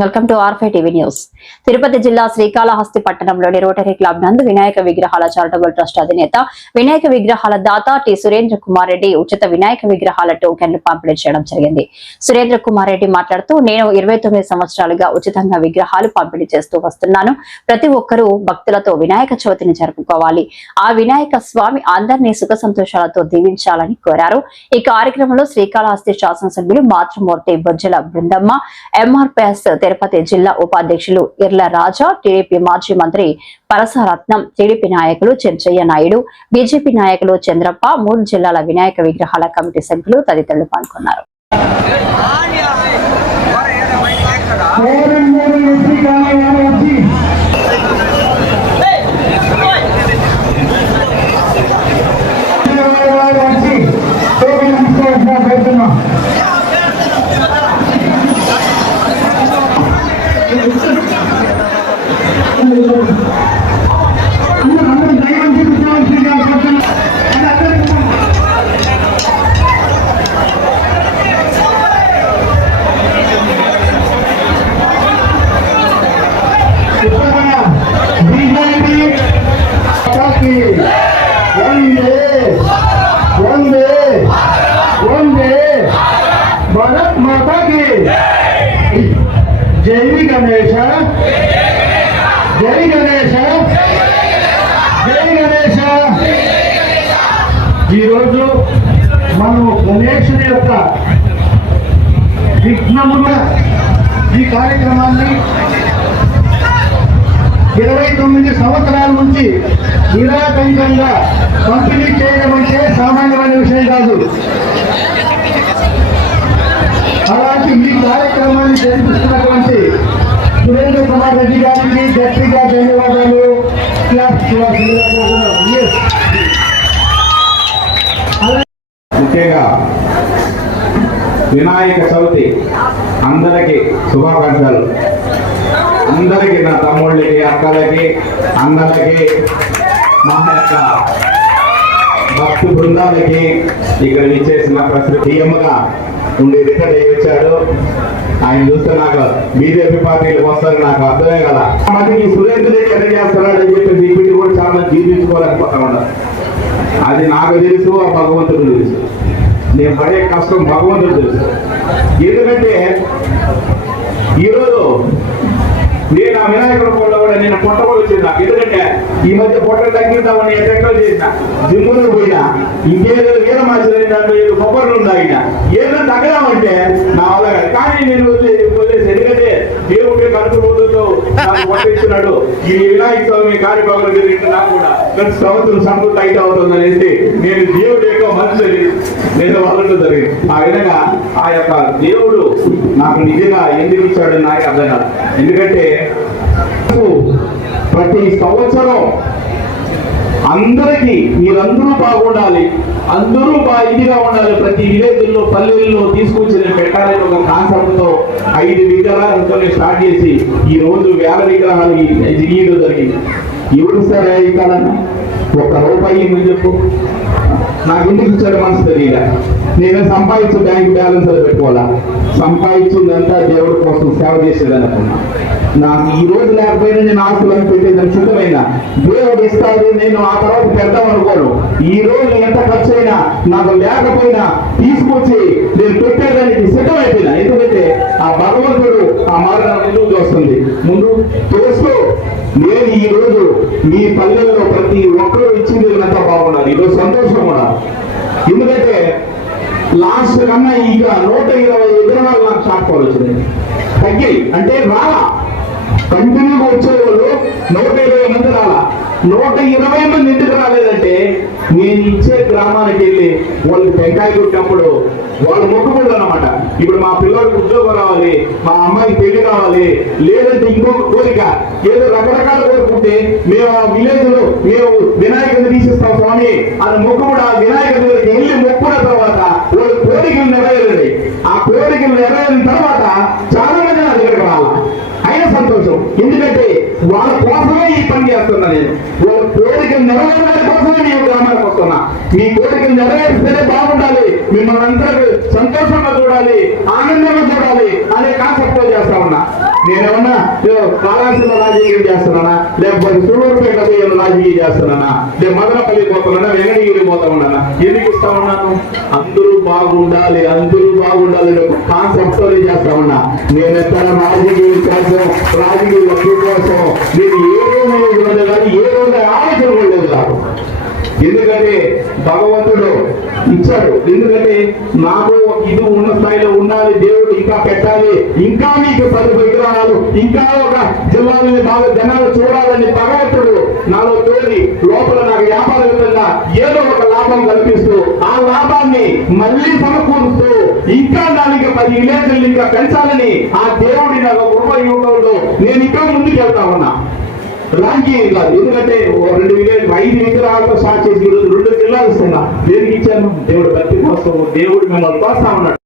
Welcome to R five TV news. Tirupati జిల్లా శ్రీకాళహస్తి పట్టణంలోని rotary club నందు వినాయక విగ్రహాల చారిటబుల్ ట్రస్ట్ అధినేత వినాయక విగ్రహాల దాత టి సురేంద్ర కుమార్ రెడ్డి ఉచిత వినాయక విగ్రహాల టోకెన్లు పంపిణీ చేయడం జరిగింది. సురేంద్ర కుమార్ రెడ్డి మాట్లాడుతూ, నేను 29 సంవత్సరాలుగా ఉచితంగా విగ్రహాలు పంపిణీ చేస్తూ వస్తున్నాను. ప్రతి ఒక్కరూ భక్తులతో వినాయక చవితిని జరుపుకోవాలి. ఆ వినాయక స్వామి అందరినీ సుఖ సంతోషాలతో దీవించాలని కోరారు. ఈ కార్యక్రమంలో శ్రీకాళహస్తి శాసనసభ్యులు మాతృమూర్తి బొజ్జల బృందమ్మ, ఎంఆర్పీఎస్ తిరుపతి జిల్లా ఉపాధ్యక్షులు ఇర్ల రాజా, టీడీపీ మాజీ మంత్రి పరసరత్నం, టీడీపీ నాయకులు చెంచయ్య నాయుడు, బీజేపీ నాయకులు చంద్రప్ప, 3 జిల్లాల వినాయక విగ్రహాల కమిటీ సభ్యులు తదితరులు పాల్గొన్నారు. भारत माता की जय गणेश, जय गणेश, जय गणेश. మనం గణేశుని యొక్క విఘ్నముగా ఈ కార్యక్రమాన్ని 29 సంవత్సరాల నుంచి నిరాటంకంగా పంపిణీ చేయడం అంటే సామాన్యమైన విషయం కాదు. అలాంటి ఈ కార్యక్రమాన్ని జరిపిస్తున్నటువంటి సురేంద్ర కుమార్ రెడ్డి గారికి గట్టిగా ధన్యవాదాలు. ముఖ్యంగా వినాయక చవితి అందరికీ శుభాకాంక్షలు. అందరికీ, నా తమ్ముళ్ళకి, అక్కలకి, అన్నలకి, మా యొక్క భక్తు బృందాలకి, ఇక్కడ ఇచ్చేసిన ప్రస్తుతీయముగా ఉండి రిటర్న్ వచ్చాడు. ఆయన చూస్తే నాకు బీజేపీ పార్టీలకు వస్తారు, నాకు అర్థమే కదా. మనకి సురేంద్ర రెడ్డి ఎక్కడ చేస్తున్నాడని చెప్పేసి ఇప్పుడు కూడా చాలా జీర్ణించుకోలేకపోతా ఉన్నారు. అది నాకు తెలుసు, ఆ భగవంతుడు తెలుసు. నేను పడే కష్టం భగవంతుడు తెలుసు. ఎందుకంటే ఈరోజు నేను ఆ వినాయకుడు పొట్ట కూడా నేను పొట్ట కూడా వచ్చింది నాకు. ఎందుకంటే ఈ మధ్య పొట్ట తగ్గిద్దామని ఎక్కడెక్కడ చేసిన, జిమ్ములకు పోయినా, ఇంకేదో ఏదో మార్చిన దాంట్లో ఏదో కొబ్బరి తాగిన, ఏదో తగ్గదామంటే నా వల్ల కాదు. కానీ నేను వదిలేసి, ఎందుకంటే దేవుడి కడుపు రోజులతో నాకు పంపిస్తున్నాడు. ఈ వినాయక స్వామి కార్యక్రమాలు జరిగితే నాకు కూడా ప్రతి సంవత్సరం సంపూర్తి అయితే అవుతుంది అనేసి నేను దేవుడి యొక్క మనసుని నేను వాళ్ళతో జరిగింది. ఆ విధంగా ఆ యొక్క దేవుడు నాకు నిజంగా ఎందుకు ఇచ్చాడు నాకు అర్థం కాదు. ఎందుకంటే ప్రతి సంవత్సరం అందరికీ మీరందరూ బాగుండాలి, అందరూ ఇదిగా ఉండాలి. ప్రతి విలేజ్ల్లో, పల్లెల్లో తీసుకొచ్చి నేను పెట్టాలని ఒక కాన్సెప్ట్ తో 5 విగ్రహాలతో స్టార్ట్ చేసి ఈ రోజు 1000 విగ్రహాలు ఈడు జరిగింది. ఎవరు సరే ఈ కాలన్నా ₹1 ఇమ్మని చెప్పు, నాకు ఎందుకు ఇచ్చాడు మనసు తెలియదా. నేను సంపాదించు బ్యాంక్ బ్యాలెన్స్ అది పెట్టుకోవాలా, సంపాదించిందంతా దేవుడి కోసం సేవ చేసేదని అనుకున్నా. నాకు ఈ రోజు లేకపోయినా నేను ఆస్తులను పెట్టేదని సిద్ధమైనా, దేవుడు ఇస్తాడు, నేను ఆ తర్వాత పెడతాం అనుకోను. ఈ రోజు ఎంత ఖర్చు అయినా నాకు లేకపోయినా తీసుకొచ్చి నేను పెట్టేదానికి సిద్ధమైపోయినా. ఎందుకంటే ఆ భగవంతుడు ఆ మార్గం ముందుకు చూస్తుంది, ముందు చూస్తూ నేను ఈ రోజు మీ పల్లెల్లో ప్రతి ఒక్కరూ ఇచ్చింది అంతా బాగున్నారు. ఈరోజు సంతోషం కూడా. ఎందుకంటే లాస్ట్ కన్నా ఇక 120 విగ్రహాలు నాకు షార్ట్ ఫాల్ వచ్చింది. తగ్గి అంటే రాలా, కంటిన్యూగా వచ్చేవాళ్ళు 120 మంది రాలా. 120 మంది ఎందుకు రాలేదంటే, నేను ఇచ్చే గ్రామానికి వెళ్ళి వాళ్ళకి టెంకాయ కొట్టినప్పుడు వాళ్ళు మొక్కుబడులు అన్నమాట. ఇప్పుడు మా పిల్లలకి ఉద్యోగం రావాలి, మా అమ్మాయికి పెళ్లి కావాలి, లేదంటే ఇంకొక కోరిక ఏదో రకరకాల కోరుకుంటే మేము ఆ విలేజ్ లో మేము వినాయకుడిని తీసిస్తాం స్వామి అని మొక్కుబడి ఆ వినాయకుడి దగ్గరికి వెళ్ళి మొక్కున్న తర్వాత వాళ్ళ కోరికలు నెరవేరండి. ఆ కోరికలు నెరవేరిన తర్వాత చాలా మంది నా దగ్గరికి రావాలి. అయినా సంతోషం, ఎందుకంటే వాళ్ళ కోసమే ఈ పని చేస్తున్నా. నేను వాళ్ళ కోరికలు నెరవేరడం కోసమే నేను గ్రామానికి వస్తున్నా. మీ కోరికలు నెరవేరిస్తేనే బాగుండాలి, మిమ్మల్ని అందరూ సంతోషంగా చూడాలి, ఆనందంగా చూడాలి అనే కాన్సెప్ట్ చేస్తా ఉన్నా. నేనేమన్నా కాళాశ్రీలో రాజకీయం చేస్తున్నానా, లేకపోతే సూళ్ళూరుపేట పోయిన రాజకీయం చేస్తున్నానా, లేక మదనపల్లి పోతున్నానా, వెంకటగిరి పోతా ఉన్నానా? ఎందుకు ఇస్తా ఉన్నాను? అందరూ బాగుండాలి, అందరూ బాగుండాలి కాన్సెప్ట్ చేస్తా ఉన్నా. నేను ఎక్కడ రాజకీయం కోసం, రాజకీయ లక్ష్యం కోసం నేను ఏ రోజు ఉండదు కానీ ఏ రోజు ఆలోచన ఉండేది కాదు. ఎందుకంటే భగవంతుడు ఇచ్చాడు. ఎందుకంటే నాకు ఇది ఉన్న స్థాయిలో ఉండాలి, దేవుడు ఇంకా పెట్టాలి, ఇంకా మీకు 10 విగ్రహాలు, ఇంకా ఒక జిల్లాలని బాగా జనాలు చూడాలని భగవంతుడు నాలో తోడి లోపల నాకు వ్యాపారవేత్తగా ఏదో ఒక లాభం కల్పిస్తూ ఆ లాభాన్ని మళ్ళీ సమకూరుస్తూ ఇంకా దానికి 10 విలేజ్లు ఇంకా పెంచాలని ఆ దేవుడి నాకు కృప ఇవ్వడంలో నేను ఇంకా ముందుకు వెళ్తా ఉన్నా. రాజకీయం కాదు. ఎందుకంటే 2 విలేజ్ 5 విగ్రహాలతో స్టార్ట్ చేసి 2 జిల్లాలు ఇస్తున్నా. దేనికి ఇచ్చాను? దేవుడు భక్తి కోసం, దేవుడు మిమ్మల్ని కోస్తా ఉన్నాడు.